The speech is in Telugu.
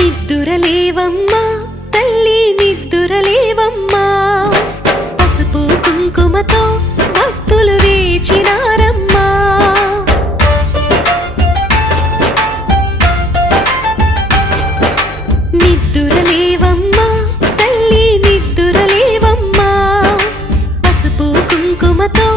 నిద్దురలేవమ్మా తల్లి నిద్దురలేవమ్మా. పసుపు కుంకుమతో భక్తులు వేచినారమ్మా. నిద్దురలేవమ్మా తల్లి నిద్దురలేవమ్మా. పసుపు కుంకుమతో